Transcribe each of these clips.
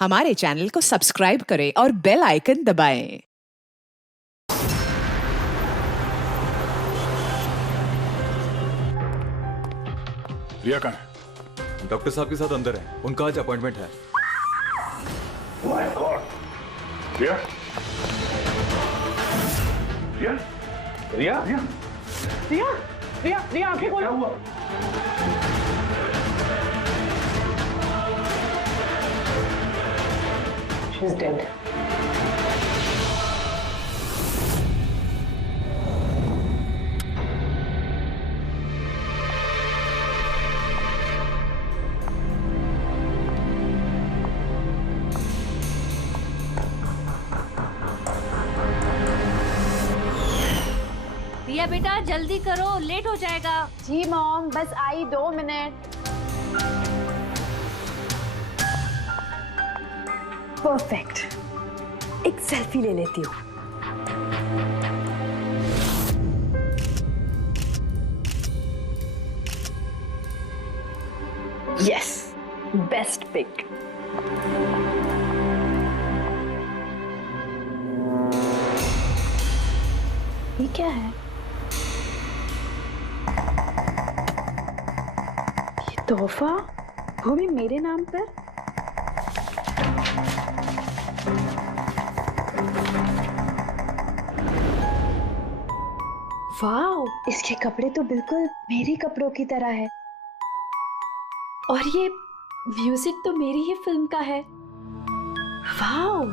हमारे चैनल को सब्सक्राइब करें और बेल आइकन दबाएं। रिया कहाँ है? डॉक्टर साहब के साथ अंदर है, उनका आज अपॉइंटमेंट है। My God! रिया? रिया? रिया? रिया? रिया, रिया, रिया आंखें खोलो। क्या हुआ? She's dead. रिया बेटा जल्दी करो, लेट हो जाएगा। जी मॉम, बस आई 2 मिनट। परफेक्ट, एक सेल्फी ले लेती हूँ। Yes, best pic. ये क्या है? ये तोहफा, वो भी मेरे नाम पर। वाओ, इसके कपड़े तो बिल्कुल मेरे कपड़ों की तरह है। और ये म्यूजिक तो मेरी ही फिल्म का है। वाओ,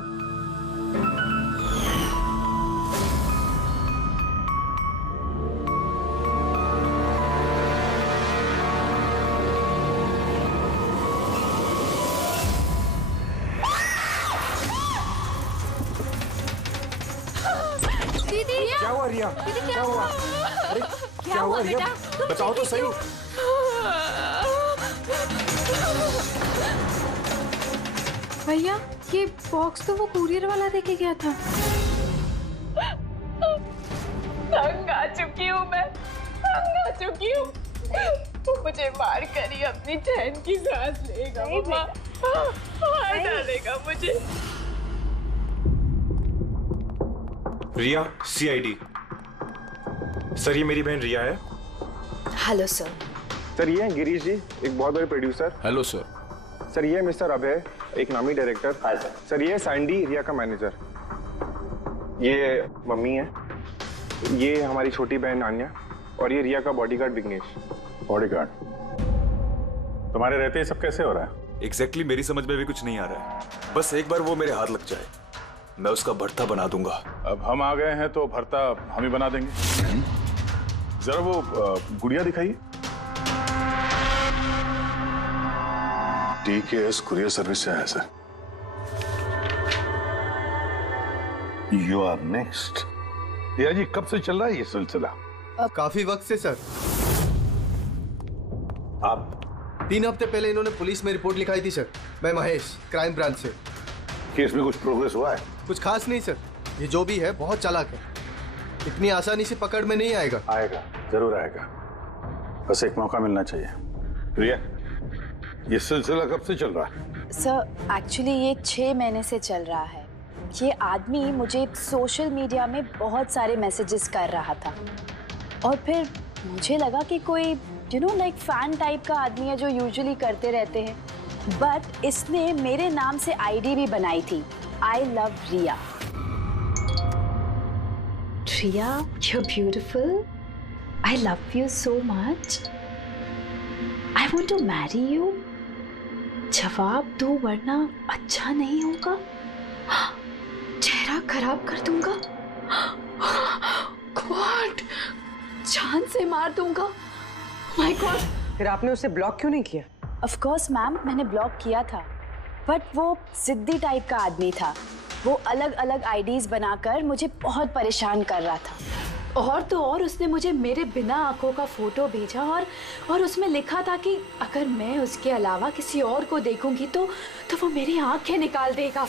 दीदी क्या हुआ रिया? दीदी क्या हुआ? अरे क्या हुआ रिया? बेटा? बताओ तो सही। भैया ये बॉक्स तो वो कुरियर वाला देके गया था। तंग आ चुकी हूँ मैं, तंग आ चुकी हूँ। वो मुझे मार कर ही अपनी चैन की सांस लेगा। मम्मा मार डालेगा मुझे। रिया, सीआईडी। सर, ये मेरी बहन रिया है। Hello sir. सर ये हैं गिरीश जी, एक बहुत बड़े प्रोड्यूसर। Hello sir. सर ये है मिस्टर अभय, एक नामी डायरेक्टर। Hi sir. सर ये है सैंडी, रिया का मैनेजर। ये मम्मी है, ये हमारी छोटी बहन आन्या, और ये रिया का बॉडीगार्ड विघ्नेश। बॉडीगार्ड। तुम्हारे रहते ही सब कैसे हो रहा है? एग्जैक्टली मेरी समझ में भी कुछ नहीं आ रहा है। बस एक बार वो मेरे हाथ लग जाए, मैं उसका भर्ता बना दूंगा। अब हम आ गए हैं तो भरता हम ही बना देंगे। जरा वो गुड़िया दिखाइए। DKS कुरियर सर्विस से आया sir. You are next. Riya ji कब से चल रहा है ये सिलसिला? काफी वक्त से सर। आप 3 हफ्ते पहले इन्होंने पुलिस में रिपोर्ट लिखाई थी सर। मैं महेश, क्राइम ब्रांच से। केस में कुछ प्रोग्रेस हुआ है? कुछ खास नहीं सर, ये जो भी है बहुत चालाक है, इतनी आसानी से पकड़ में नहीं आएगा। आएगा, जरूर आएगा, बस एक मौका मिलना चाहिए। रिया, ये सिलसिला कब से चल रहा है? सर एक्चुअली ये 6 महीने से चल रहा है। ये आदमी मुझे सोशल मीडिया में बहुत सारे मैसेजेस कर रहा था, और फिर मुझे लगा कि कोई लाइक फैन टाइप का आदमी है जो यूजुअली करते रहते हैं। बट इसने मेरे नाम से आईडी भी बनाई थी, I love Riya. Riya, you're beautiful. I love you so much. I want to marry you. जवाब दो वरना अच्छा नहीं होगा। चेहरा खराब कर दूंगा। गॉड, जान से मार दूंगा। My God. फिर आपने उसे ब्लॉक क्यों नहीं किया? ऑफ कोर्स मैम, मैंने ब्लॉक किया था, बट वो जिद्दी टाइप का आदमी था। वो अलग अलग आईडीज बनाकर मुझे बहुत परेशान कर रहा था। और तो और उसने मुझे मेरे बिना आंखों का फोटो भेजा, और उसमें लिखा था कि अगर मैं उसके अलावा किसी और को देखूंगी तो वो मेरी आंखें निकाल देगा।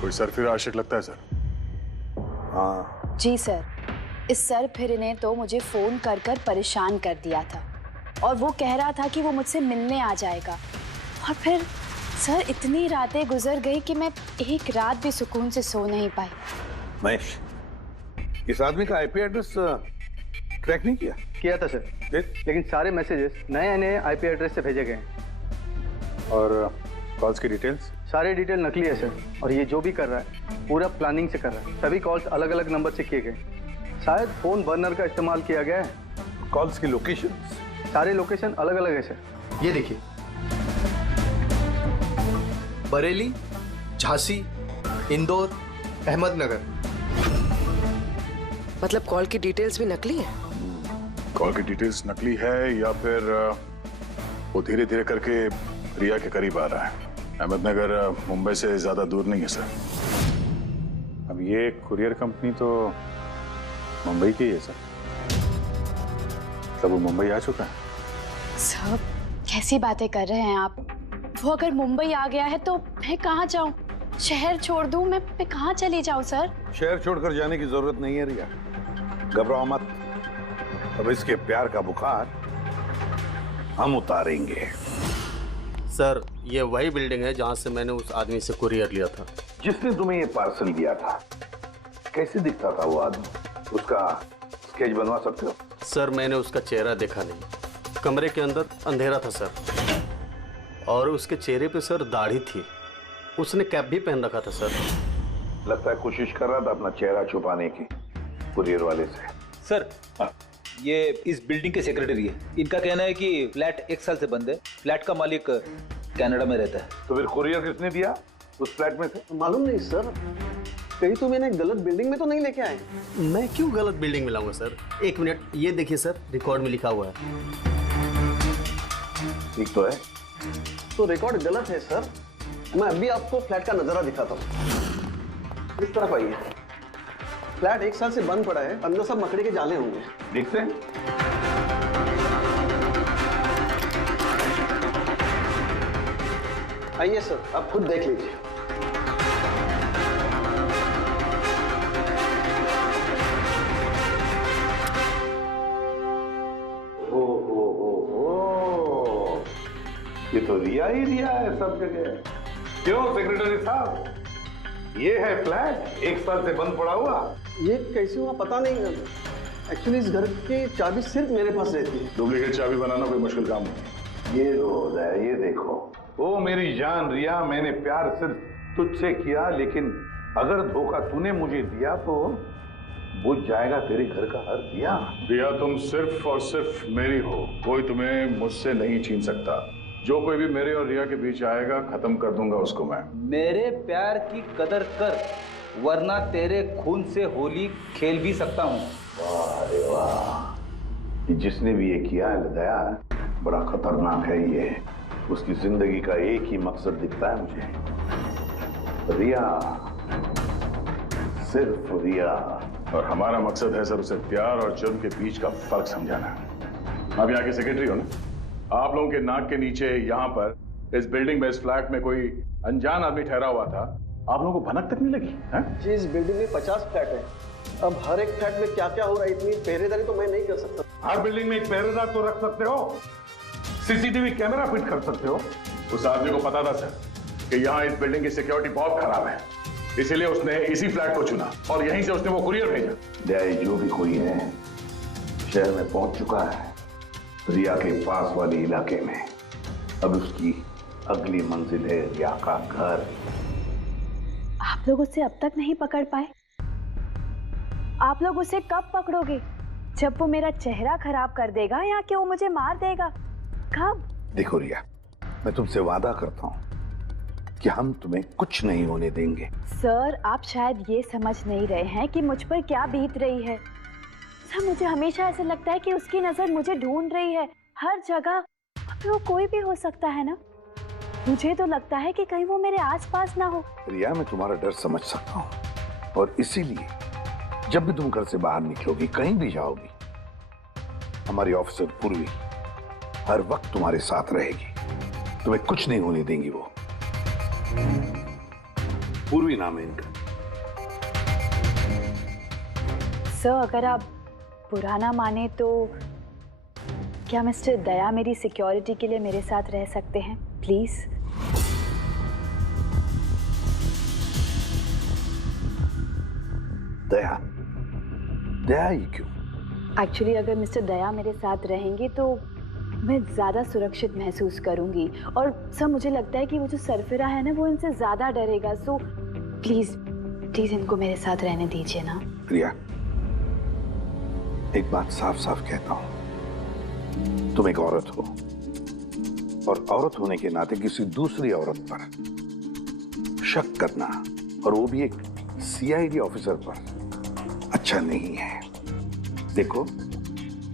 कोई सरफिरा आशिक लगता है सर। हाँ जी सर, इस सर फिर ने तो मुझे फोन कर कर परेशान कर दिया था। और वो कह रहा था कि वो मुझसे मिलने आ जाएगा। और फिर सर इतनी रातें गुजर गई कि मैं एक रात भी सुकून से सो नहीं पाई। महेश, इस आदमी का आईपी एड्रेस ट्रैक नहीं किया? किया था सर, लेकिन सारे मैसेजेस नए नए आईपी एड्रेस से भेजे गए हैं। और कॉल्स की डिटेल्स? सारे डिटेल नकली है सर, और ये जो भी कर रहा है पूरा प्लानिंग से कर रहा है। सभी कॉल्स अलग अलग नंबर से किए गए, शायद फोन बर्नर का इस्तेमाल किया गया है। कॉल्स की लोकेशन? सारे लोकेशन अलग अलग है सर। ये देखिए, बरेली, झांसी, इंदौर, अहमदनगर। मतलब कॉल की डिटेल्स भी नकली है? कॉल की डिटेल्स नकली है या फिर वो धीरे धीरे करके रिया के करीब आ रहा है। अहमदनगर मुंबई से ज्यादा दूर नहीं है सर। अब ये कुरियर कंपनी तो मुंबई की है सर। तब वो मुंबई आ चुका है। सर कैसी बातें कर रहे हैं आप? वो अगर मुंबई आ गया है तो मैं कहाँ जाऊँ? शहर छोड़ दूँ? मैं कहाँ चली जाऊँ सर? शहर छोड़कर जाने की जरूरत नहीं है रिया, घबराओ मत। अब इसके प्यार का बुखार हम उतारेंगे। सर ये वही बिल्डिंग है जहाँ से मैंने उस आदमी से कुरियर लिया था। जिसने तुम्हें ये पार्सल दिया था, कैसे दिखता था वो आदमी? उसका स्केच बनवा सकते हो? सर मैंने उसका चेहरा देखा नहीं, कमरे के अंदर अंधेरा था सर, और उसके चेहरे पे सर दाढ़ी थी। उसने कैप भी पहन रखा था सर। लगता है कोशिश कर रहा था अपना चेहरा छुपाने की कुरियर वाले से। सर ये इस बिल्डिंग के सेक्रेटरी है। इनका कहना है कि फ्लैट 1 साल से बंद है। फ्लैट का मालिक कनाडा में रहता है। तो फिर कुरियर किसने दिया उस फ्लैट में से? मालूम नहीं सर, कहीं तो मैंने गलत बिल्डिंग में तो नहीं लेके आए। मैं क्यों गलत बिल्डिंग में लाऊंगा सर? 1 मिनट, ये देखिए सर, रिकॉर्ड में लिखा हुआ है। ठीक तो है? तो रिकॉर्ड गलत है सर। मैं अभी आपको फ्लैट का नजारा दिखाता हूँ। इस तरफ आइए। फ्लैट 1 साल से बंद पड़ा है, अंदर सब मकड़ी के जाले होंगे। देखते हैं। आइए सर, आप खुद देख लीजिए। ये तो रिया ही रिया है सब जगह। क्यों सेक्रेटरी साहब, ये है फ्लैट 1 साल से बंद पड़ा हुआ। ये कैसे हुआ पता नहीं। एक्चुअली इस घर की चाबी सिर्फ मेरे पास रहती है। डुप्लीकेट चाबी बनाना कोई मुश्किल काम नहीं। ये रोज है, ये देखो। ओ मेरी जान रिया, मैंने प्यार सिर्फ तुझसे किया, लेकिन अगर धोखा तूने मुझे दिया तो बुझ जाएगा तेरे घर का हर दिया। रिया तुम सिर्फ और सिर्फ मेरी हो, कोई तुम्हें मुझसे नहीं छीन सकता। जो कोई भी मेरे और रिया के बीच आएगा खत्म कर दूंगा उसको मैं। मेरे प्यार की कदर कर, वरना तेरे खून से होली खेल भी सकता हूँ। वाह रे वाह, जिसने भी ये किया है दया, बड़ा खतरनाक है ये। उसकी जिंदगी का एक ही मकसद दिखता है मुझे, रिया, सिर्फ रिया। और हमारा मकसद है सर उसे प्यार और जुर्म के बीच का फर्क समझाना। आप यहाँ के सेक्रेटरी हो ना? आप लोगों के नाक के नीचे यहाँ पर इस बिल्डिंग में, इस फ्लैट में कोई अनजान आदमी ठहरा हुआ था, आप लोगों को भनक तक नहीं लगी है? जी इस बिल्डिंग में 50 फ्लैट है। अब हर एक फ्लैट में क्या क्या हो रहा है इतनी पहरेदारी तो मैं नहीं कर सकता। हर बिल्डिंग में एक पहरेदार तो रख सकते हो, सीसीटीवी कैमरा फिट कर सकते हो। उस आदमी को पता था सर कि यहाँ इस बिल्डिंग की सिक्योरिटी बहुत खराब है, इसीलिए उसने इसी फ्लैट को चुना और यहीं से उसने वो कुरियर भेजा। दया जो भी कोई है शहर में पहुंच चुका है, रिया के पास वाले इलाके में। अब उसकी अगली मंजिल है रिया का घर। आप लोग उसे अब तक नहीं पकड़ पाए? आप लोग उसे कब पकड़ोगे? जब वो मेरा चेहरा खराब कर देगा या कि वो मुझे मार देगा? कब? देखो रिया, मैं तुमसे वादा करता हूँ कि हम तुम्हें कुछ नहीं होने देंगे। सर आप शायद ये समझ नहीं रहे हैं कि मुझ पर क्या बीत रही है। सर मुझे हमेशा ऐसा लगता है कि उसकी नजर मुझे ढूंढ रही है हर जगह। वो कोई भी हो सकता है ना? मुझे तो लगता है कि कहीं वो मेरे आसपास ना हो। रिया मैं तुम्हारा डर समझ सकता हूँ, और इसीलिए जब भी तुम घर से बाहर निकलोगी, कहीं भी जाओगी, हमारी ऑफिसर पूर्वी हर वक्त तुम्हारे साथ रहेगी। तुम्हें कुछ नहीं होने देंगी वो। पूर्वी नाम है इनका। सर अगर आप पुराना माने तो क्या मिस्टर दया मेरी सिक्योरिटी के लिए मेरे साथ रह सकते हैं प्लीज? दया, दया ही क्यों? एक्चुअली अगर मिस्टर दया मेरे साथ रहेंगे तो मैं ज़्यादा सुरक्षित महसूस करूंगी, और सर मुझे लगता है कि वो जो सरफिरा है ना वो इनसे ज़्यादा डरेगा। सो प्लीज प्लीज इनको मेरे साथ रहने दीजिए ना। रिया, एक बात साफ साफ कहता हूं, तुम एक औरत हो और औरत होने के नाते किसी दूसरी औरत पर शक करना, और वो भी एक सीआईडी ऑफिसर पर, अच्छा नहीं है। देखो,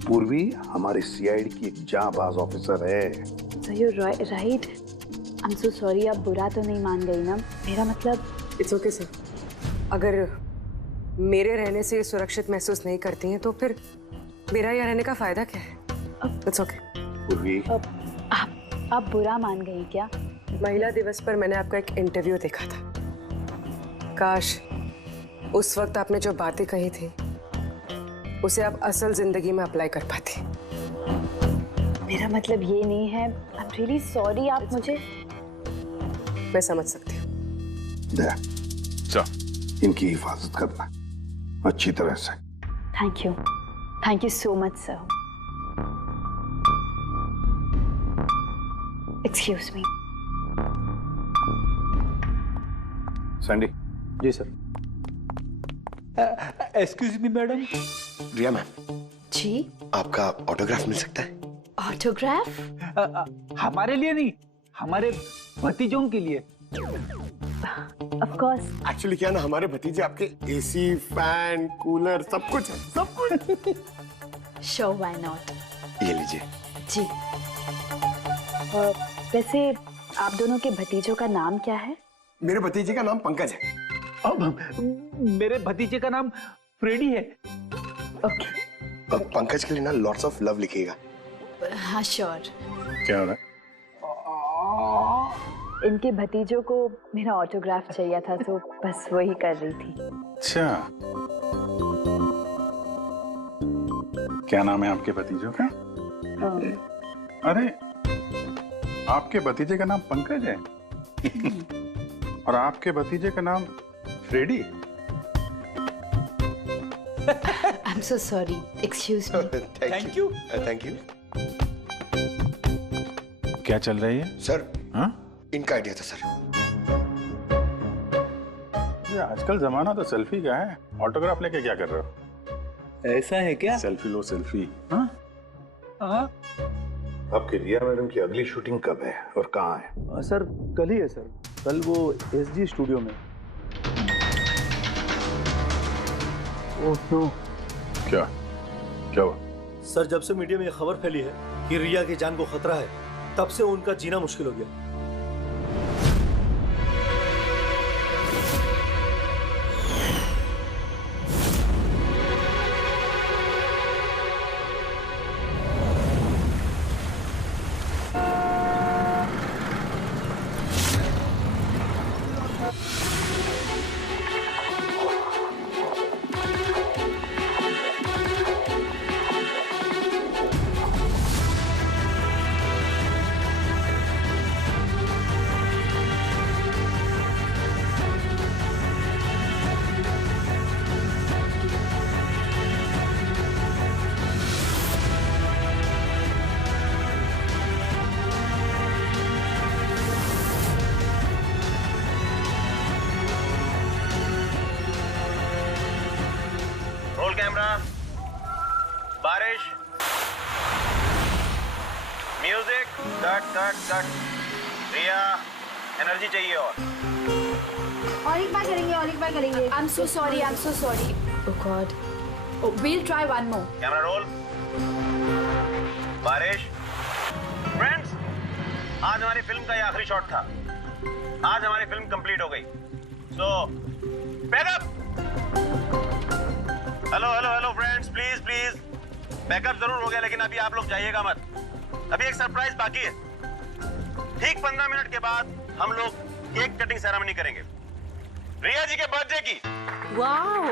पूर्वी हमारे सीआईडी की एक जांबाज ऑफिसर है। So you right. I am so sorry, आप बुरा तो नहीं मान गई ना? मेरा मतलब इट्स ओके सर, अगर मेरे रहने से सुरक्षित महसूस नहीं करती हैं तो फिर मेरा यहाँ रहने का फायदा क्या है? It's okay. पूर्वी, आप बुरा मान गई क्या? महिला दिवस पर मैंने आपका एक इंटरव्यू देखा था। काश उस वक्त आपने जो बातें कही थी उसे आप असल जिंदगी में अप्लाई कर पाती। मेरा मतलब ये नहीं है। आई एम रियली सॉरी। आप मुझे, मैं समझ सकती हूँ। दया, इनकी हिफाजत करना अच्छी तरह से। Thank you so much sir. Excuse me. Sandy. जी sir. Excuse me madam. Riya ma'am ji, आपका ऑटोग्राफ मिल सकता है? ऑटोग्राफ? हमारे लिए नहीं, हमारे भतीजों के लिए। Of course. एक्चुअली क्या ना, हमारे भतीजे आपके एसी, फैन, कूलर सब कुछ है, सब कुछ। Show why not. ये लीजिए। जी। वैसे आप दोनों के भतीजों का नाम क्या है? मेरे भतीजे का नाम पंकज है। मेरे भतीजे का नाम फ्रेडी है। ओके। पंकज के लिए ना लॉट्स ऑफ लव लिखिएगा। हाँ श्योर। क्या हो रहा है? इनके भतीजों को मेरा ऑटोग्राफ चाहिए था, तो बस वही कर रही थी। अच्छा, क्या नाम है आपके भतीजों का? अरे, आपके भतीजे का नाम पंकज है और आपके भतीजे का नाम Freddy. I am so sorry, excuse me. Thank you. Thank you. क्या चल रही है सर? हाँ? इनका आइडिया था सर। ये आजकल जमाना तो सेल्फी का है, ऑटोग्राफ लेके क्या कर रहे हो? ऐसा है क्या? सेल्फी लो सेल्फी। हाँ? आपकी रिया मैडम की अगली शूटिंग कब है और कहाँ है? सर कल ही है सर, कल वो एसजी स्टूडियो में। Oh no. क्या हुआ? सर, जब से मीडिया में ये खबर फैली है कि रिया की जान को खतरा है, तब से उनका जीना मुश्किल हो गया। कैमरा, बारिश, music, cut cut cut. Riya, energy चाहिए और एक बार करेंगे। I am so sorry. Oh god. We'll try one more. Camera roll. बारिश। फ्रेंड्स, आज हमारी फिल्म का ये आखिरी शॉट था। आज हमारी फिल्म कंप्लीट हो गई। So pack up. Hello friends, please backup जरूर हो गया, लेकिन अभी आप लोग जाइएगा मत। अभी एक सरप्राइज बाकी है। ठीक 15 मिनट के बाद हम लोग केक कटिंग सेरेमनी करेंगे रिया जी के बर्थडे की। Wow.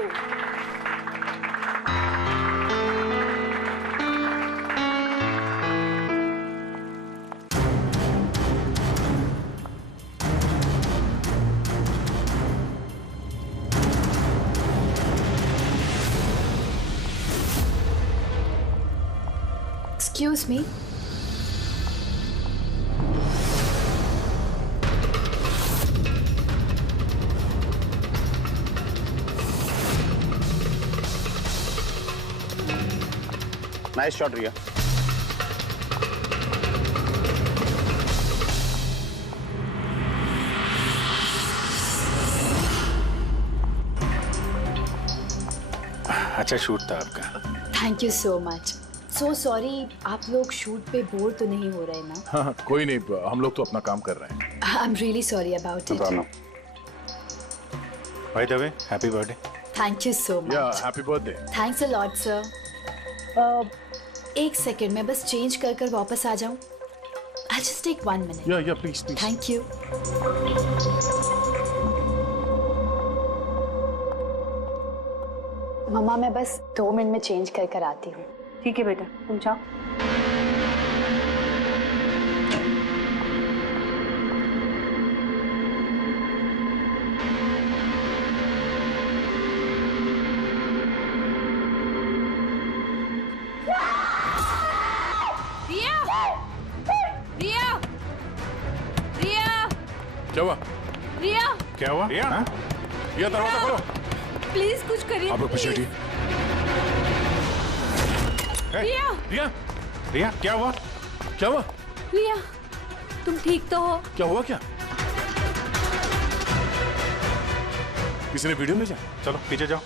Excuse me, nice shot Riya. अच्छा शूट था आपका। Thank you so much. So sorry, आप लोग शूट पे बोर तो नहीं हो रहे ना? हाँ, कोई नहीं, हम लोग तो अपना काम कर रहे हैं। I am really sorry about it. By the way, happy birthday. Thank you so much. Yeah happy birthday. Thanks a lot sir. एक सेकेंड, मैं बस चेंज कर वापस आ जाऊं। I just take 1 minute. Yeah please please. Thank you. मम्मा, मैं बस 2 मिनट में चेंज कर आती हूँ। ठीक है बेटा, तुम जाओ। क्या हुआ? रिया, क्या हुआ? रिया, हाँ? रिया दरवाजा खोलो। प्लीज कुछ करिए। आप लोग पीछे हटिए। रिया, रिया, रिया, क्या हुआ? क्या हुआ? रिया, तुम ठीक तो हो? क्या हुआ? क्या किसी ने वीडियो भेजा? चलो पीछे जाओ।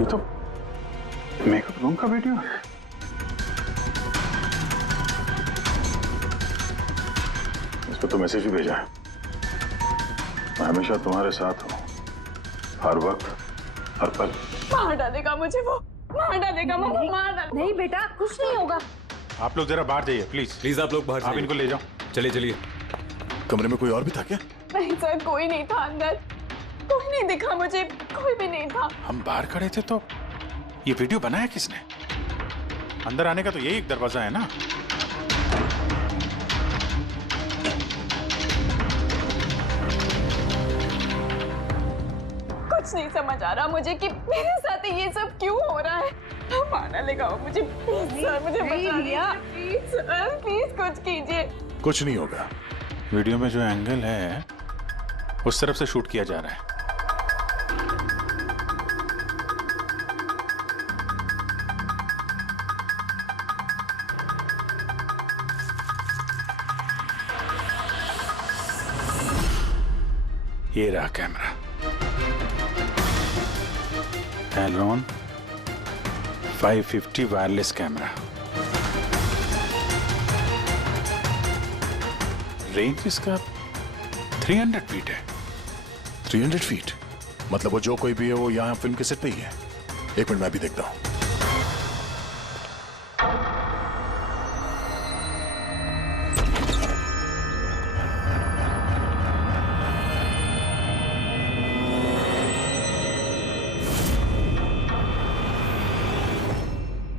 ये तो मेकअप रूम का वीडियो है। इस पर तो मैसेज भी भेजा है, मैं हमेशा तुम्हारे साथ हूँ, हर वक्त हर पल। मार डालेगा मुझे वो, मार डालेगा मम्मा, मार डालेगा। नहीं बेटा, कुछ नहीं होगा। आप लोग जरा बाहर जाइए प्लीज। प्लीज आप लोग बाहर आप इनको ले जाओ। चलिए चलिए। कमरे में कोई और भी था क्या? नहीं सर, कोई नहीं था अंदर, कोई नहीं दिखा मुझे, कोई भी नहीं था। हम बाहर खड़े थे तो ये वीडियो बनाया किसने? अंदर आने का तो यही एक दरवाजा है ना। कुछ नहीं समझ आ रहा मुझे कि मेरे साथ ये सब क्यों हो रहा है। मार डालेगा वो मुझे। प्लीज सर, मुझे बचा दीजिए। प्लीज सर, प्लीज कुछ कीजिए। कुछ नहीं होगा। वीडियो में जो एंगल है उस तरफ से शूट किया जा रहा है। ये रहा कैमरा, एलोन 550 वायरलेस कैमरा। रेंज इसका 300 फीट है। 300 फीट? मतलब वो जो कोई भी है वो यहाँ फिल्म के सेट पे ही है। एक मिनट मैं भी देखता हूँ।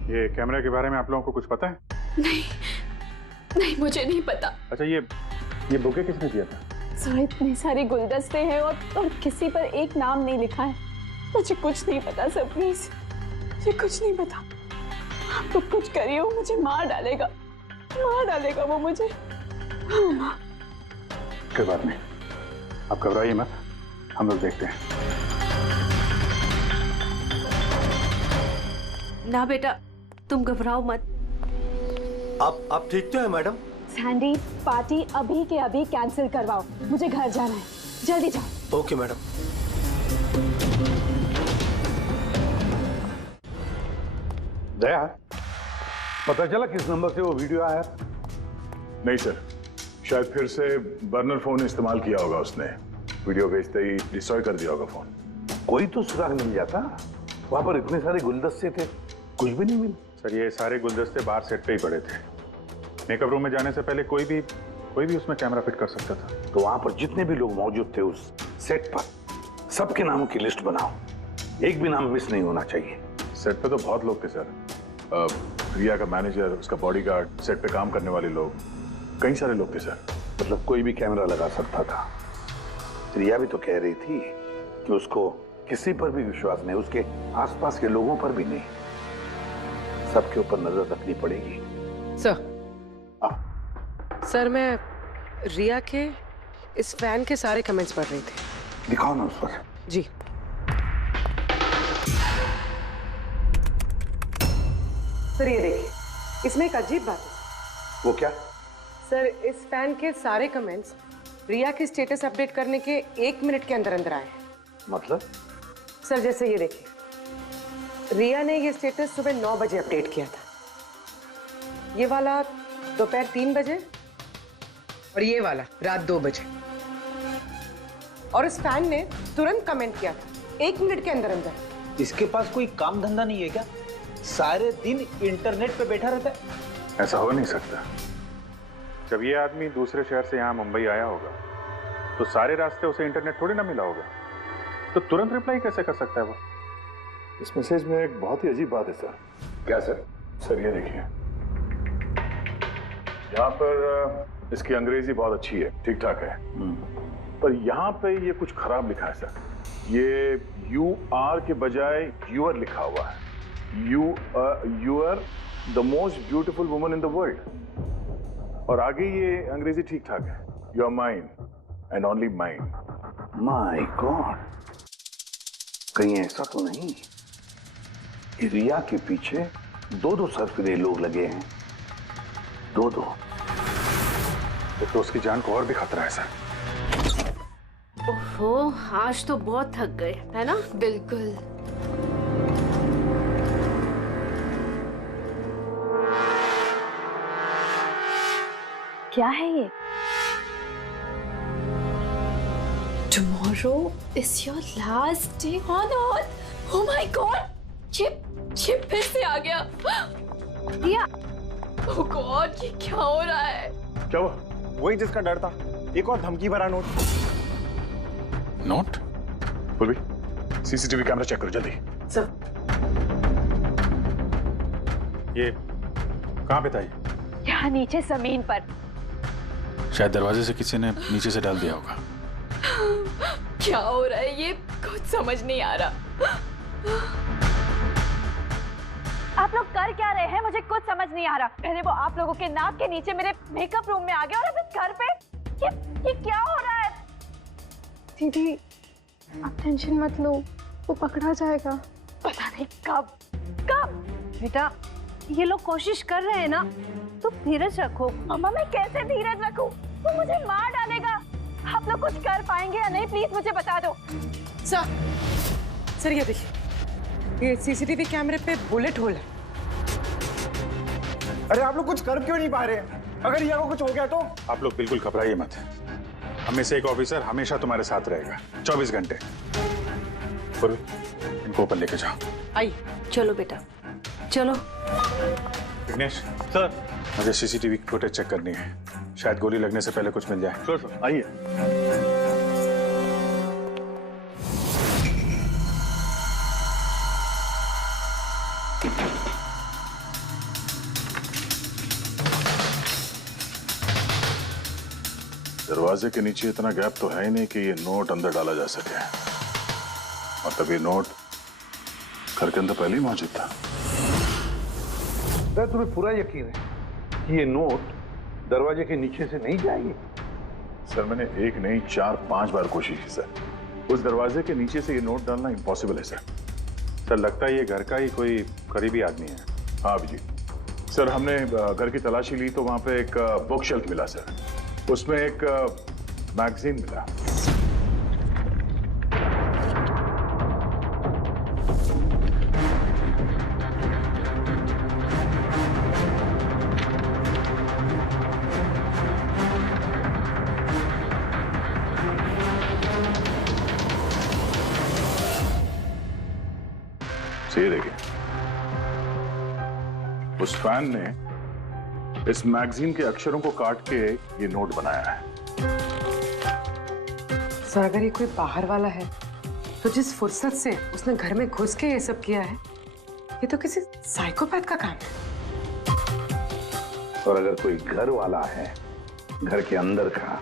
ये कैमरा के बारे में आप लोगों को कुछ पता है? नहीं, नहीं मुझे नहीं पता। अच्छा, ये बुके किसने दिया था? सर, इतने सारे गुलदस्ते हैं और किसी पर एक नाम नहीं लिखा है। मुझे कुछ नहीं पता सर, प्लीज मुझे कुछ नहीं पता। आप तो कुछ करिए, वो मुझे मार डालेगा वो मुझे। कोई बात नहीं, आप घबराइए मत, हम लोग देखते हैं। ना बेटा, तुम घबराओ मत। आप ठीक तो है मैडम? सैंडी, पार्टी अभी के अभी कैंसिल करवाओ, मुझे घर जाना है, जल्दी जाओ। Okay madam. दया, पता चला किस नंबर से वो वीडियो आया? नहीं सर, शायद फिर से बर्नर फोन इस्तेमाल किया होगा उसने। वीडियो भेजते ही डिस्ट्रॉय कर दिया होगा फोन। कोई तो सुराग मिल जाता। वहां पर इतने सारे गुलदस्ते थे, कुछ भी नहीं मिला। सर, ये सारे गुलदस्ते बाहर सेट पे ही पड़े थे। मेकअप रूम में जाने से पहले कोई भी उसमें कैमरा फिट कर सकता था। तो वहां पर जितने भी लोग मौजूद थे उस सेट पर, सबके नामों की लिस्ट बनाओ, एक भी नाम मिस नहीं होना चाहिए। सेट पे तो बहुत लोग थे सर। रिया का मैनेजर, उसका बॉडीगार्ड, सेट पे काम करने वाले लोग, कई सारे लोग थे सर। मतलब कोई भी कैमरा लगा सकता था। रिया भी तो कह रही थी कि उसको किसी पर भी विश्वास नहीं, उसके आसपास के लोगों पर भी नहीं। सबके ऊपर नजर रखनी पड़ेगी। सर सर मैं रिया के इस फैन के सारे कमेंट्स पढ़ रही थी। दिखाओ ना उस पर। जी सर ये देखिए, इसमें एक अजीब बात है। वो क्या? सर इस फैन के सारे कमेंट्स रिया के स्टेटस अपडेट करने के 1 मिनट के अंदर अंदर आए हैं। मतलब? सर जैसे ये देखिए, रिया ने ये स्टेटस सुबह 9 बजे अपडेट किया था, ये वाला दोपहर 3 बजे और ये वाला रात 2 बजे। और इस फैन ने तुरंत कमेंट किया था 1 मिनट के अंदर अंदर। इसके पास कोई काम धंधा नहीं है क्या? सारे दिन इंटरनेट पे बैठा रहता है। ऐसा हो नहीं सकता। जब ये आदमी दूसरे शहर से यहाँ मुंबई आया होगा तो सारे रास्ते उसे इंटरनेट थोड़ी ना मिला होगा, तो तुरंत रिप्लाई कैसे कर सकता है वो? इस मैसेज में एक बहुत ही अजीब बात है सर। क्या सर? सर ये देखिए, यहाँ पर इसकी अंग्रेजी बहुत अच्छी है, ठीक ठाक है, पर यहाँ पे ये कुछ खराब लिखा है सर। ये यू आर के बजाय यूर लिखा हुआ है। You are the most beautiful woman in the world. और आगे ये अंग्रेजी ठीक ठाक है, you are mine and only mine. My god, कहीं ऐसा तो नहीं कि रिया के पीछे 2 सरफिरे लोग लगे हैं? 2। तो उसकी जान को और भी खतरा है सर। ओहो, आज तो बहुत थक गए, है ना? बिल्कुल। क्या है ये? Tomorrow is your last day on earth. Oh my God! ये फिर से आ गया। रिया, Oh God, ये क्या हो रहा है? क्या हुआ? वही जिसका डर था, एक और धमकी भरा नोट। नोट? बोल भी, सीसीटीवी कैमरा चेक करो जल्दी। सर ये कहाँ पे था ये? यहाँ नीचे जमीन पर। शायद दरवाजे से किसी ने नीचे से डाल दिया होगा। क्या हो रहा है? ये कुछ समझ नहीं आ रहा। आप लोग कर क्या रहे हैं? मुझे कुछ समझ नहीं आ रहा। पहले वो आप लोगों के नाक के नीचे मेरे मेकअप रूम में आ गया और अब इस घर पे ये क्या हो रहा है? दीदी, आप टेंशन मत लो, वो पकड़ा जाएगा। पता नहीं कब। बेटा, ये लोग कोशिश कर रहे हैं ना, तो धीरज रखो। मम्मा, मैं कैसे धीरज रखूं? वो मुझे मार डालेगा। आप लोग कुछ कर पाएंगे या नहीं, प्लीज मुझे बता दो। सर ये देखिए, ये सीसीटीवी कैमरे पे बुलेट होल है। अरे आप लोग कुछ कर क्यों नहीं पा रहे? अगर रिया को कुछ हो गया तो? आप लोग बिल्कुल घबराइए मत। हमें से एक ऑफिसर हमेशा तुम्हारे साथ रहेगा 24 घंटे। इनको ऊपर लेके जाओ। आई। चलो बेटा, चलो। विघ्नेश सर, मुझे सीसीटीवी फुटेज चेक करनी है, शायद गोली लगने से पहले कुछ मिल जाए। सर सर आइए। दरवाजे के नीचे इतना गैप तो है ही नहीं कि ये नोट अंदर डाला जा सके, और तभी नोट घर के अंदर पहले ही मौजूद था। सर तुम्हें पूरा यकीन है कि ये नोट दरवाजे के नीचे से नहीं जाएगी? सर मैंने 1 नहीं 4-5 बार कोशिश की सर। उस दरवाजे के नीचे से ये नोट डालना इम्पॉसिबल है सर। सर लगता है ये घर का ही कोई करीबी आदमी है। हाँ अभिजीत सर, हमने घर की तलाशी ली तो वहां पे एक बुक शेल्फ मिला सर, उसमें एक मैगजीन मिला। ये देखिए, उस फैन ने इस मैगजीन के अक्षरों को काट के ये नोट बनाया है। सर अगर ये कोई बाहर वाला है तो जिस फुर्सत से उसने घर में घुस के ये सब किया है, ये तो किसी साइकोपैथ का काम है। और अगर कोई घर वाला है, घर के अंदर का,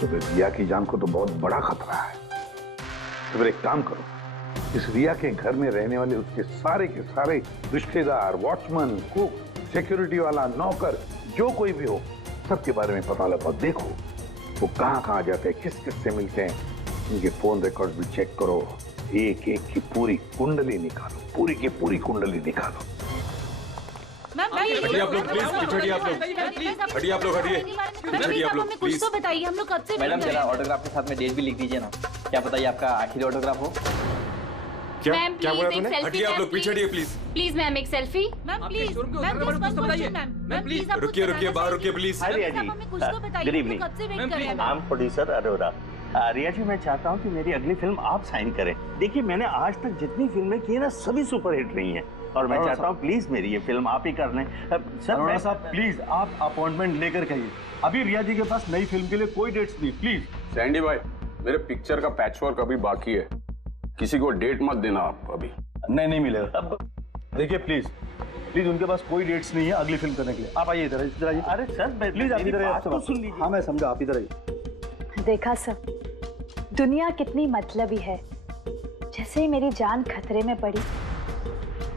तो फिर रिया की जान को तो बहुत बड़ा खतरा है। तो फिर एक काम करो, इस रिया के घर में रहने वाले उसके सारे के सारे रिश्तेदार, वॉचमैन, कुक, सिक्योरिटी वाला, नौकर, जो कोई भी हो, सबके बारे में पता लगाओ। देखो वो कहाँ जाते हैं, किस किस से मिलते हैं, उनके फोन रिकॉर्ड भी चेक करो। एक एक की पूरी कुंडली निकालो, पूरी की पूरी कुंडली निकालो। हटिए आप लोग प्लीज, हटिए आप लोग, हटिए आप लोग, हटिए, हटिए आप लोग प्लीज। बताइए, हम लोग कब से मैडम जरा ऑटोग्राफ के साथ में डेट भी लिख दीजिए ना। क्या पता ये आपका आखिरी ऑटोग्राफ हो। क्या मैम, क्या बोला प्लीज तूने? एक हटिए आप लोग, पीछे हटिए प्लीज। प्लीज मैम एक selfie. Ma'am please, ma'am please रुकिए रुकिए, बाहर रुकिए please. Hi Riya ji, good evening. I am producer Arora. Riya ji, मैं चाहता हूँ कि मेरी अगली फिल्म आप साइन करें। देखिए मैंने आज तक जितनी फिल्में की है ना, सभी सुपरहिट रही हैं, और मैं चाहता हूँ प्लीज मेरी ये फिल्म आप ही कर लें। सर अरोड़ा साहब प्लीज आप अपॉइंटमेंट लेकर कहिए। अभी रिया जी के पास नई फिल्म के लिए कोई डेट्स नहीं, प्लीज। सैंडी भाई, मेरे पिक्चर का पैचवर्क अभी बाकी है, किसी को डेट मत देना आप अभी। नहीं मिलेगा। देखिए प्लीज प्लीज, उनके पास कोई डेट्स नहीं है अगली फिल्म करने के लिए। आप आइए इधर आइए। अरे सर प्लीज आप इधर तो सुन लीजिए। हाँ मैं समझा, आप इधर आइए। देखा सब, दुनिया कितनी मतलबी है। जैसे ही मेरी जान खतरे में पड़ी,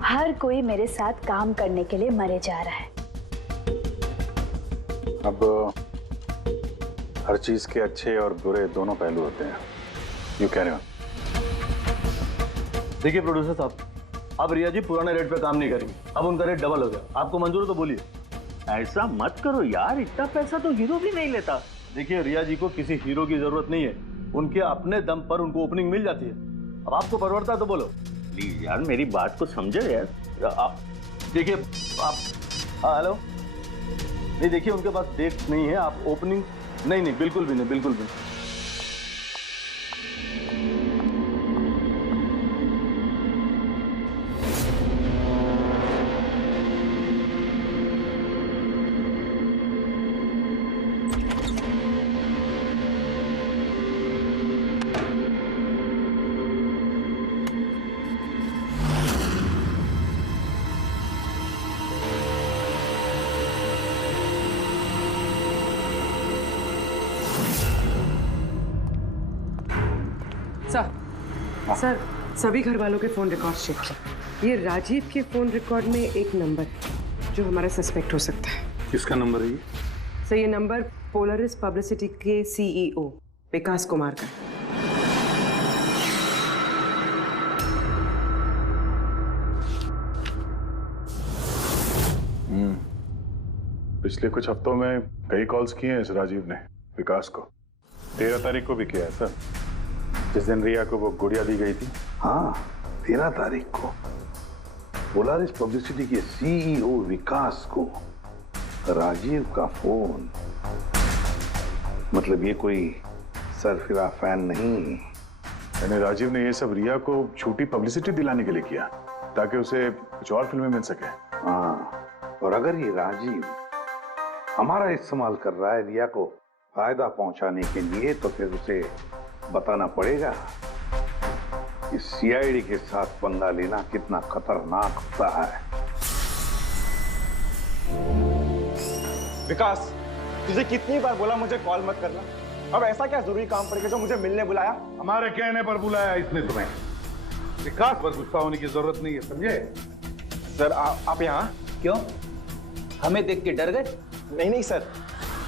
हर कोई मेरे साथ काम करने के लिए मरे जा रहा है। अब हर चीज के अच्छे और बुरे दोनों पहलू होते हैं। You carry on. देखिए प्रोड्यूसर साहब, अब रिया जी पुराने रेट पे काम नहीं करेंगे, अब उनका रेट डबल हो गया। आपको मंजूर है तो बोलिए। ऐसा मत करो यार, इतना पैसा तो हीरो भी नहीं लेता। देखिए रिया जी को किसी हीरो की जरूरत नहीं है, उनके अपने दम पर उनको ओपनिंग मिल जाती है। अब आपको परवड़ता है तो बोलो। प्लीज यार मेरी बात को समझो यार। आप देखिए, आप हेलो, नहीं देखिए उनके पास डेट नहीं है। आप ओपनिंग नहीं, बिल्कुल भी नहीं, बिल्कुल भी नहीं। सर सभी घर वालों के फोन रिकॉर्ड चेक किए। ये राजीव के फोन रिकॉर्ड में एक नंबर है जो हमारा सस्पेक्ट हो सकता है। किसका नंबर है ये? सर ये नंबर पोलरिस पब्लिसिटी के सीईओ विकास कुमार का। पिछले कुछ हफ्तों में कई कॉल्स किए हैं इस राजीव ने विकास को। 13 तारीख को भी किया है सर, जिस दिन रिया को वो गुड़िया दी गई थी। हाँ 13 तारीख को पोलारिस पब्लिसिटी के सीईओ विकास को राजीव का फोन। मतलब ये कोई सरफिरा फैन नहीं। यानी राजीव ने ये सब रिया को झूठी पब्लिसिटी दिलाने के लिए किया ताकि उसे कुछ और फिल्में मिल सके। हाँ, और अगर ये राजीव हमारा इस्तेमाल कर रहा है रिया को फायदा पहुंचाने के लिए, तो फिर उसे बताना पड़ेगा कि सीआईडी के साथ पंगा लेना कितना खतरनाक होता है। विकास, तुझे कितनी बार बोला मुझे कॉल मत करना। अब ऐसा क्या जरूरी काम पड़ गया जो मुझे मिलने बुलाया? हमारे कहने पर बुलाया इसने तुम्हें। विकास पर गुस्सा होने की जरूरत नहीं है, समझे? सर आप यहाँ क्यों? हमें देख के डर गए? नहीं सर,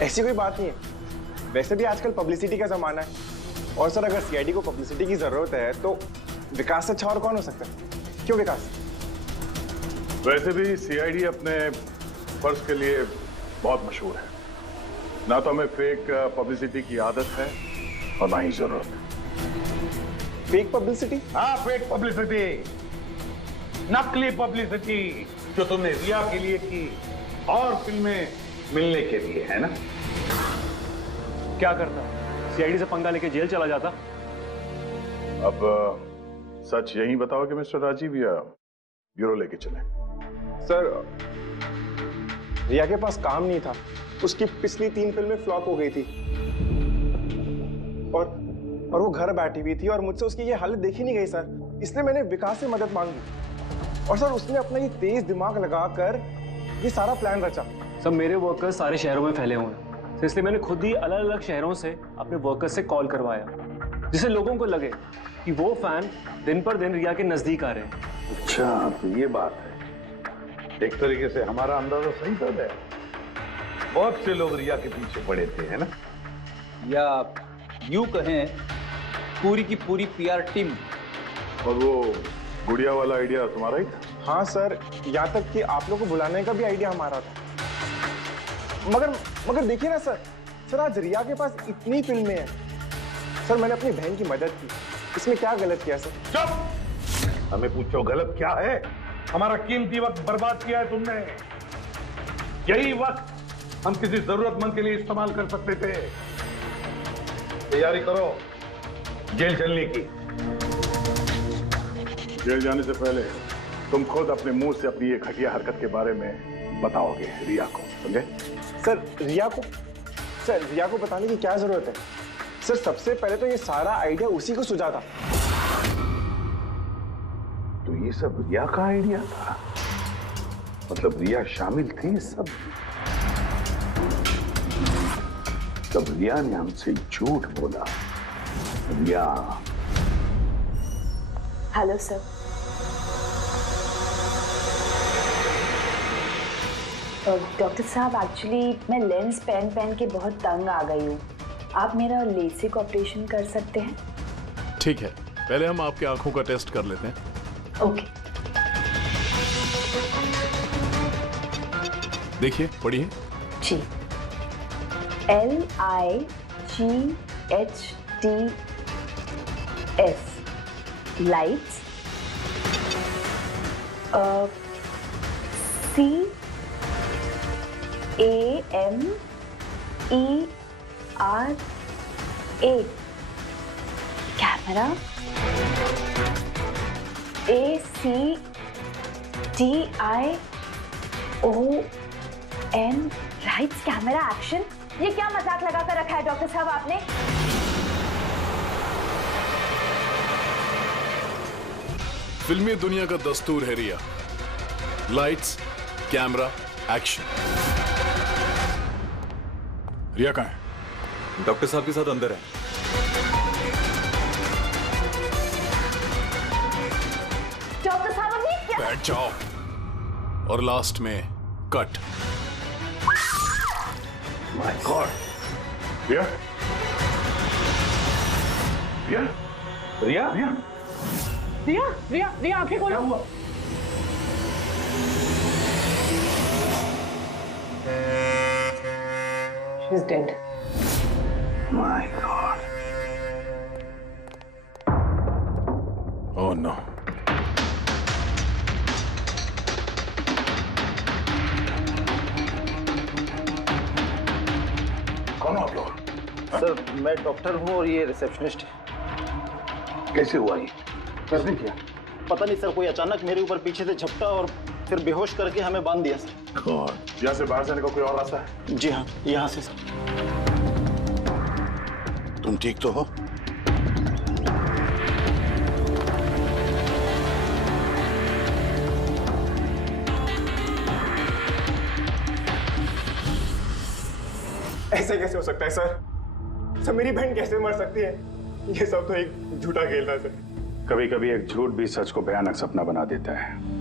ऐसी कोई बात नहीं है। वैसे भी आजकल पब्लिसिटी का जमाना है, और सर अगर सीआईडी को पब्लिसिटी की जरूरत है तो विकास से अच्छा और कौन हो सकता है? क्यों विकास? वैसे भी सीआईडी अपने फर्ज के लिए बहुत मशहूर है। ना तो हमें फेक पब्लिसिटी की आदत है और ना ही जरूरत। Fake publicity? हाँ फेक पब्लिसिटी, नकली पब्लिसिटी जो तुमने रिया के लिए की और फिल्में मिलने के लिए, है ना? क्या करता? सीआईडी से पंगा लेके जेल चला जाता। अब सच यही बताओ कि मिस्टर राजीव या ब्यूरो लेके चले? सर रिया के पास काम नहीं था, उसकी पिछली 3 फिल्में फ्लॉप हो गई थी और वो घर बैठी हुई थी और मुझसे उसकी ये हालत देखी नहीं गई सर। इसलिए मैंने विकास से मदद मांगी और सर उसने अपना ये तेज दिमाग लगाकर ये सारा प्लान रचा। सब मेरे वर्कर्स सारे शहरों में फैले हुए हैं, इसलिए मैंने खुद ही अलग अलग शहरों से अपने वर्कर्स से कॉल करवाया, जिससे लोगों को लगे कि वो फैन दिन पर दिन रिया के नजदीक आ रहे हैं। अच्छा, तो ये बात है। एक तरीके से हमारा अंदाजा सही था दया। बहुत से लोग रिया के पीछे पड़े थे, है ना? या यूं कहें पूरी की पूरी पीआर टीम। और वो गुड़िया वाला आइडिया तुम्हारा ही था? हाँ सर, यहाँ तक कि आप लोगों को बुलाने का भी आइडिया हमारा था। मगर देखिए ना सर आज रिया के पास इतनी फिल्में हैं। सर मैंने अपनी बहन की मदद की, इसमें क्या गलत किया सर? चुप! हमें पूछो गलत क्या है? हमारा कीमती वक्त बर्बाद किया है तुमने। यही वक्त हम किसी जरूरतमंद के लिए इस्तेमाल कर सकते थे। तैयारी करो जेल चलने की। जेल जाने से पहले तुम खुद अपने मुंह से अपनी ये घटिया हरकत के बारे में बताओगे रिया को, समझे? सर रिया को बताने की क्या जरूरत है? सर सबसे पहले तो ये सारा आइडिया उसी को सुझा था। तो ये सब रिया का आइडिया था? मतलब रिया शामिल थी इस सब? तब रिया ने हमसे झूठ बोला। रिया। Hello sir. डॉक्टर साहब, एक्चुअली मैं लेंस पहन के बहुत तंग आ गई हूँ। आप मेरा लेसिक ऑपरेशन कर सकते हैं? ठीक है, पहले हम आपकी आंखों का टेस्ट कर लेते हैं। ओके। देखिए, पढ़िए। जी। LIGHTS lights. CAMERA camera. ACTION lights camera action. ये क्या मजाक लगा कर रखा है डॉक्टर साहब आपने? फिल्मी दुनिया का दस्तूर है Riya. Lights, camera, action. Riya कहाँ है? डॉक्टर साहब के साथ अंदर है। डॉक्टर साहब अभी क्या? बैठ जाओ। और लास्ट में cut. My god. Riya? Riya? Riya? Riya? Riya आंखें खोलो। क्या हुआ? She's dead. My God. Oh no. कौन हो आप लोग? सर मैं डॉक्टर हूँ और ये रिसेप्शनिस्ट है। कैसे हुआ ये? किसने किया? पता नहीं सर, कोई अचानक मेरे ऊपर पीछे से झपटा और फिर बेहोश करके हमें बांध दिया सर। यहाँ से बाहर जाने का कोई और रास्ता है? जी हाँ, यहाँ से सर। तुम ठीक तो हो? ऐसे कैसे हो सकता है सर? मेरी बहन कैसे मर सकती है? ये सब तो एक झूठा खेल है सर। कभी कभी एक झूठ भी सच को भयानक सपना बना देता है।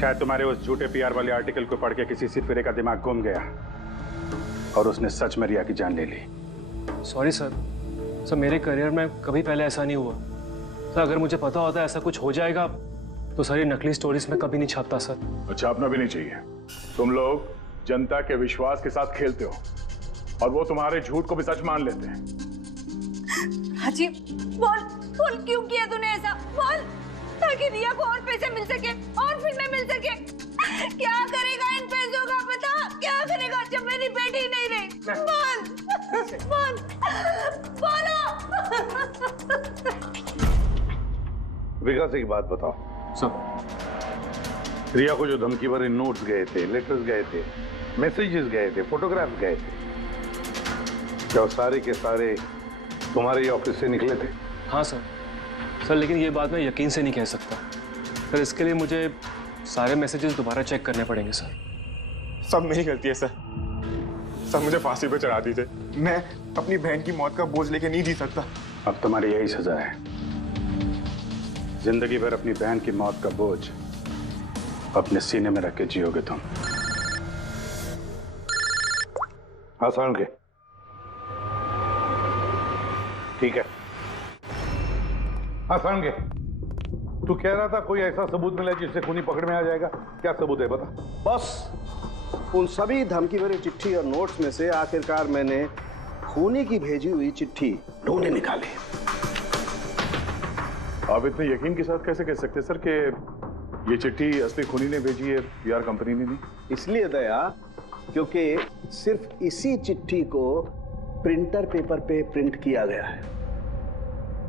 शायद तुम्हारे उस झूठे पीआर वाले आर्टिकल को पढ़ के किसी सिरफिरे का दिमाग घूम गया और उसने सच में रिया की जान ले ली। सॉरी सर, मेरे करियर में कभी पहले ऐसा नहीं हुआ सर। अगर मुझे पता होता ऐसा कुछ हो जाएगा तो सारी नकली स्टोरीज में कभी नहीं छापता सर। छापना भी नहीं चाहिए। तुम लोग जनता के विश्वास के साथ खेलते हो और वो तुम्हारे झूठ को भी सच मान लेते हैं। हाजी, बोल क्यों किया तूने ऐसा? बोल, ताकि रिया को और पैसे मिल सके और फिल्में मिल सके। क्या करेगा इन पैसों का पता? क्या करेगा जब मेरी बेटी नहीं रही? बोल बोलो। विकास एक बात बताओ सर। रिया को जो धमकी भरे नोट्स गए थे, लेटर्स गए थे, मैसेजेस गए थे, फोटोग्राफ गए थे, क्या वो सारे के सारे तुम्हारे ही ऑफिस से निकले थे? हाँ सर, लेकिन ये बात मैं यकीन से नहीं कह सकता सर। इसके लिए मुझे सारे मैसेजेस दोबारा चेक करने पड़ेंगे सर। सब मेरी गलती है सर। मुझे फांसी पे चढ़ा दीजिए। मैं अपनी बहन की मौत का बोझ लेके नहीं जी सकता। अब तुम्हारी यही सजा है, जिंदगी भर अपनी बहन की मौत का बोझ अपने सीने में रख के जियोगे तुम। हाँ सारण के, ठीक है। हाँ सारण के, तू कह रहा था कोई ऐसा सबूत मिला जिससे खूनी पकड़ में आ जाएगा, क्या सबूत है बता। बस उन सभी धमकी भरी चिट्ठी और नोट्स में से आखिरकार मैंने खूनी की भेजी हुई चिट्ठी ढूंढे निकाली। आप इतने यकीन के साथ कैसे कह सकते सर कि ये चिट्ठी असली खूनी ने भेजी है, पीआर कंपनी ने नहीं? इसलिए दया, क्योंकि सिर्फ इसी चिट्ठी को प्रिंटर पेपर पे प्रिंट किया गया है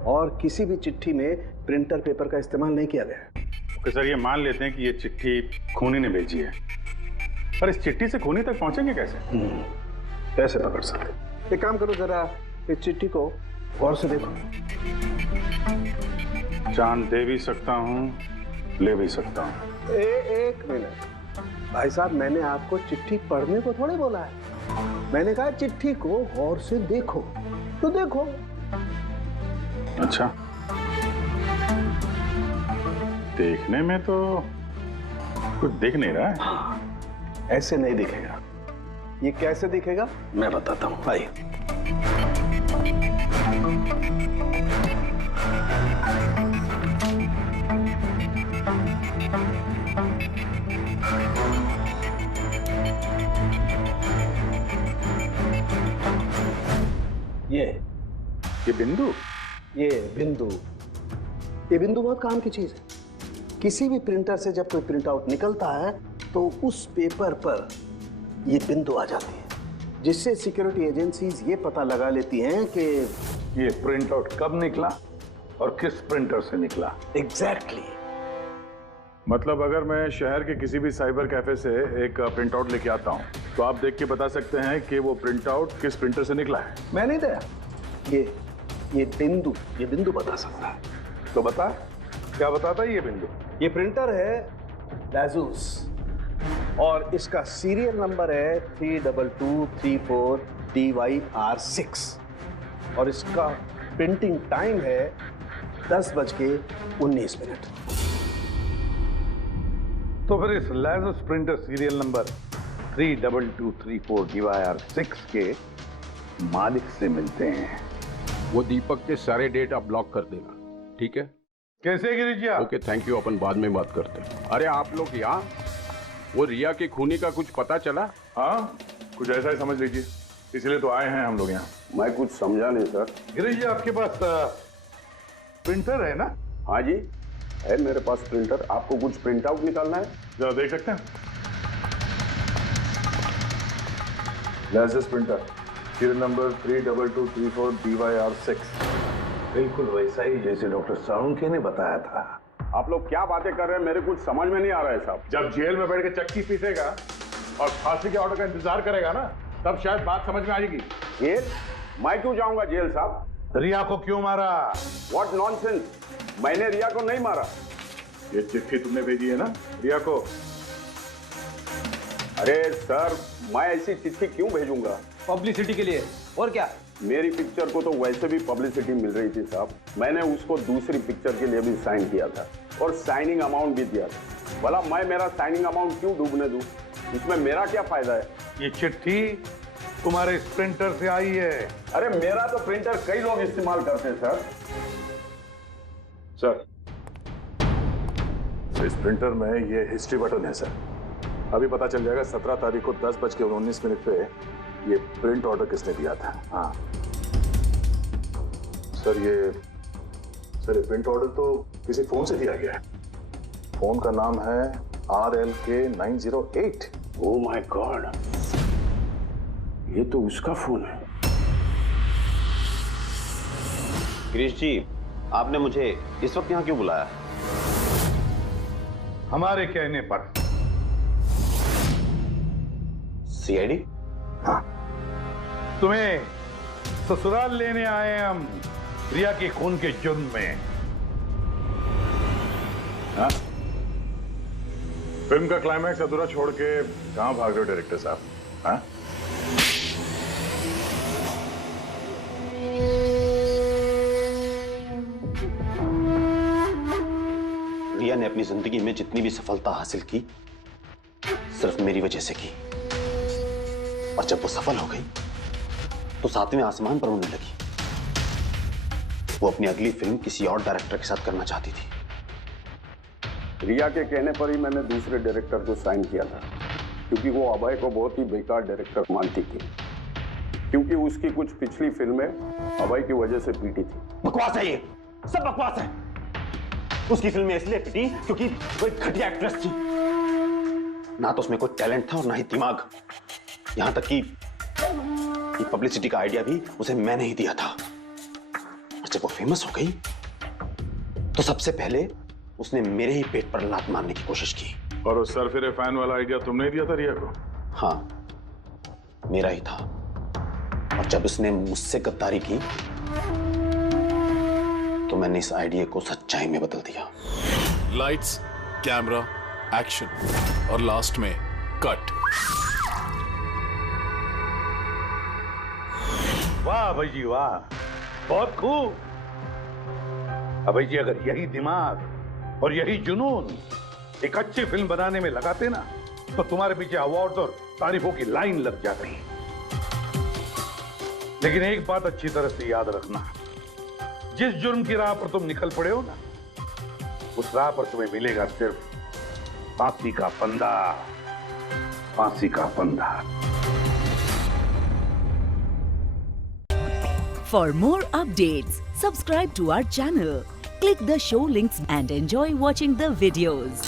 और किसी भी चिट्ठी में प्रिंटर पेपर का इस्तेमाल नहीं किया गया है। ओके सर, ये मान लेते हैं कि ये चिट्ठी खूनी ने भेजी है, पर इस चिट्ठी से खूनी तक पहुंचेंगे कैसे? कैसे पकड़ सकते? एक काम करो, जरा इस चिट्ठी को गौर से देखो। चांद दे भी सकता हूँ, ले भी सकता हूँ। एक मिनट भाई साहब, मैंने आपको चिट्ठी पढ़ने को थोड़े बोला है, मैंने कहा चिट्ठी को गौर से देखो। तो देखो। अच्छा, देखने में तो कुछ दिख नहीं रहा है। ऐसे नहीं दिखेगा। ये कैसे दिखेगा मैं बताता हूँ, आइए। ये बिंदु, ये बिंदु बहुत काम की चीज है। किसी भी प्रिंटर से जब कोई प्रिंट आउट निकलता है तो उस पेपर पर ये बिंदु आ जाती है, जिससे सिक्योरिटी एजेंसीज ये पता लगा लेती हैं कि ये प्रिंट आउट कब निकला और किस प्रिंटर से निकला। एग्जैक्टली। मतलब अगर मैं शहर के किसी भी साइबर कैफे से एक प्रिंट आउट लेके आता हूँ तो आप देख के बता सकते हैं कि वो प्रिंट आउट किस प्रिंटर से निकला है? मैं नहीं दिया, ये बिंदु बता सकता है। तो बता, क्या बताता है ये बिंदु? ये प्रिंटर है लाजूस और इसका सीरियल नंबर है 32234 DYR6 और इसका प्रिंटिंग टाइम है 10:19। तो फिर इस लाजूस प्रिंटर सीरियल नंबर 32234 DYR6 के मालिक से मिलते हैं। वो दीपक के सारे डेटा ब्लॉक कर देना, ठीक है? कैसे गिरिजा? ओके, थैंक यू, अपन बाद में बात करते हैं। अरे आप लोग यहाँ, वो रिया के खूनी का कुछ पता चला? हाँ, कुछ ऐसा ही समझ लीजिए, इसलिए तो आए हैं हम लोग यहाँ। मैं कुछ समझा नहीं सर। गिरिजा, आपके पास प्रिंटर है ना? हाँ जी है मेरे पास प्रिंटर। आपको कुछ प्रिंट आउट निकालना है? जरा देख सकते हैं। लाजूस प्रिंटर सीरियल नंबर 32234 DYR6, बिल्कुल वैसा ही जैसे डॉक्टर साळुंखे ने बताया था। आप लोग क्या बातें कर रहे हैं, मेरे कुछ समझ में नहीं आ रहा है साहब। जब जेल में बैठ के चक्की पीसेगा और फांसी के ऑर्डर का इंतजार करेगा ना, तब शायद बात समझ में आएगी। जेल? मैं क्यों जाऊंगा जेल साहब? रिया को क्यों मारा? व्हाट नॉनसेंस, मैंने रिया को नहीं मारा। ये चिट्ठी तुमने भेजी है ना रिया को? अरे सर, मैं ऐसी चिट्ठी क्यों भेजूंगा? पब्लिसिटी के लिए, और क्या? मेरी पिक्चर को तो वैसे भी पब्लिसिटी मिल रही थी साहब। मैंने उसको दूसरी पिक्चर के लिए भी साइन किया था और साइनिंग अमाउंट भी दिया था। भला मैं मेरा साइनिंग अमाउंट क्यों डूबने दूं? इसमें मेरा क्या फायदा है? ये चिट्ठी तुम्हारे इस प्रिंटर से आई है। अरे मेरा तो प्रिंटर कई लोग इस्तेमाल करते हैं सर। इस प्रिंटर में ये हिस्ट्री बटन है सर। अभी पता चल जाएगा 17 तारीख को 10:19 पे ये प्रिंट ऑर्डर किसने दिया था। हाँ सर, ये प्रिंट ऑर्डर तो किसी फोन से दिया गया है। फोन का नाम है RLK908। ओह माय गॉड, ये तो उसका फोन है। गिरीश जी, आपने मुझे इस वक्त यहाँ क्यों बुलाया? हमारे कहने पर। CID? हाँ, तुम्हें ससुराल लेने आए हैं हम, रिया के खून के जुर्म में। हाँ? फिल्म का क्लाइमैक्स अधूरा छोड़ के कहां भाग रहे हो डायरेक्टर साहब? हाँ? रिया ने अपनी जिंदगी में जितनी भी सफलता हासिल की सिर्फ मेरी वजह से की, और जब वो सफल हो गई तो 7वें आसमान पर उड़ने लगी। वो अपनी अगली फिल्म किसी और डायरेक्टर के साथ करना चाहती थी। रिया के कहने पर ही मैंने दूसरे डायरेक्टर को साइन किया था, क्योंकि वो अभय को बहुत ही बेकार डायरेक्टर मानती थी, क्योंकि उसकी कुछ पिछली फिल्में अभय की वजह से पीटी थी। बकवास है, ये सब बकवास है। उसकी फिल्में इसलिए पिटी क्योंकि वो एक घटिया एक्ट्रेस थी। ना तो उसमें कोई टैलेंट था और ना ही दिमाग। यहां तक कि पब्लिसिटी का आइडिया भी उसे मैंने ही दिया था। और जब वो फेमस हो गई तो सबसे पहले उसने मेरे ही पेट पर लात मारने की कोशिश की। और उस सरफिरे फैन वाला आइडिया तुमने ही दिया था रिया को? हाँ, मेरा ही था। और जब उसने मुझसे गद्दारी की तो मैंने इस आइडिया को सच्चाई में बदल दिया। लाइट्स, कैमरा, एक्शन और लास्ट में कट। वाह भाई जी वाह, बहुत खूब। अभय जी, अगर यही दिमाग और यही जुनून एक अच्छी फिल्म बनाने में लगाते ना तो तुम्हारे पीछे अवार्ड और तारीफों की लाइन लग जाती। लेकिन एक बात अच्छी तरह से याद रखना, जिस जुर्म की राह पर तुम निकल पड़े हो ना, उस राह पर तुम्हें मिलेगा सिर्फ फांसी का फंदा, फांसी का फंदा। For more updates, subscribe to our channel, click the show links and enjoy watching the videos.